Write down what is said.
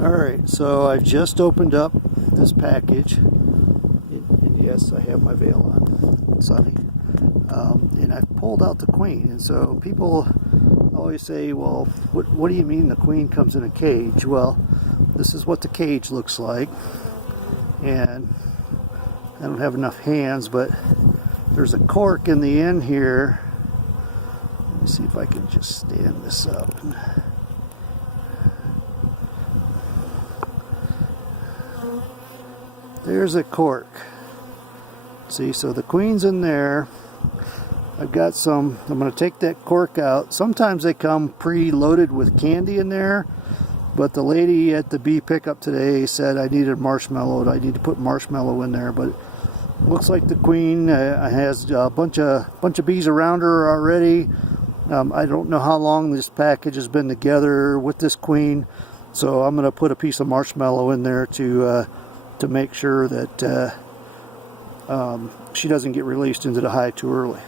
Alright, so I've just opened up this package, and yes, I have my veil on, it's sunny, and I've pulled out the queen. And so people always say, well, what do you mean the queen comes in a cage? Well, this is what the cage looks like, and I don't have enough hands, but there's a cork in the end here. Let me see if I can just stand this up. There's a cork. See, so the queen's in there. I've got some, I'm going to take that cork out. Sometimes they come pre-loaded with candy in there, but the lady at the bee pickup today said I needed marshmallow. I need to put marshmallow in there, but it looks like the queen has a bunch of bees around her already. I don't know how long this package has been together with this queen, so I'm going to put a piece of marshmallow in there to make sure that she doesn't get released into the hive too early.